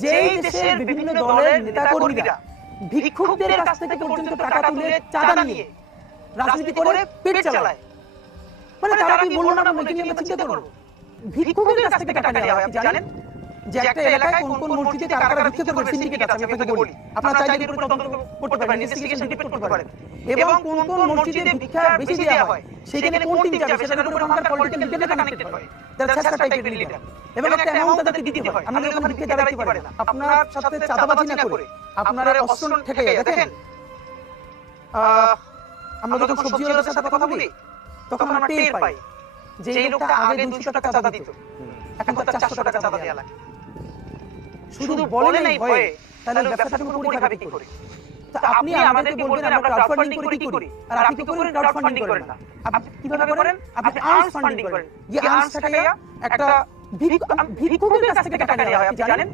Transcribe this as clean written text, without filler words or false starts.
যেই দেশের বিভিন্ন দলের নেতাকর্মীরা ভিক্ষুকদের কাছ থেকে পর্যন্ত টাকা তুলে চাঁদা নিয়ে রাজনীতি করে পেট চালায়, মানে তারা কি বললো না আমরা চিন্তা করব, ভিক্ষুকের কাছ থেকে টাকা নেওয়া হয়। আপনি জানেন যে একটা এলাকায় কোন কোন মসজিদে কারা কারা ভিক্ষা করে, সিন্ডিকেট আছে, আমি আপনাকে বলি, আপনারা চাইলে এর উপর তদন্ত করতে পারেন, ইনভেস্টিগেশন রিপোর্ট করতে পারেন, এবং কোন কোন মসজিদে ভিক্ষা বেশি দেওয়া হয় সেখানে কোন টিম যাবে সেটার উপর ওখানকার পলিটিক্যাল লিডাররা কানেক্টেড হয়, যারা ছাত্র টাইপের লিডার, এবং একটা অ্যামাউন্ট তাদেরকে দিতে হয়। আমরা যখন ভিক্ষা দাঁড়াতে পারে না, আপনার সাথে চাঁদাবাজি না করে আপনারা অস্ত্র থেকে দেখেন, আমরা যখন সবজি ওয়ালাদের সাথে কথা বলি তখন আমরা টের পাই যে এই লোকটা আগে 200 টাকা চাঁদা দিত, এখন তার 400 টাকা চাঁদা দেয়া লাগে। শুধু বলে নাই ভয়ে, তাহলে ব্যবসাটা পুরোপুরি খাবে কি করে? তো আপনি আমাদেরকে বলবেন আমরা ক্রাউড ফান্ডিং করে কি করি, আর আপনি তো করেন ক্রাউড ফান্ডিং করেন না। আপনি কিভাবে করেন? আপনি আর্মস ফান্ডিং করেন। এই আর্মস টাকা একটা ভিক্ষুকের কাছ থেকে টাকা নেওয়া হয়, আপনি জানেন?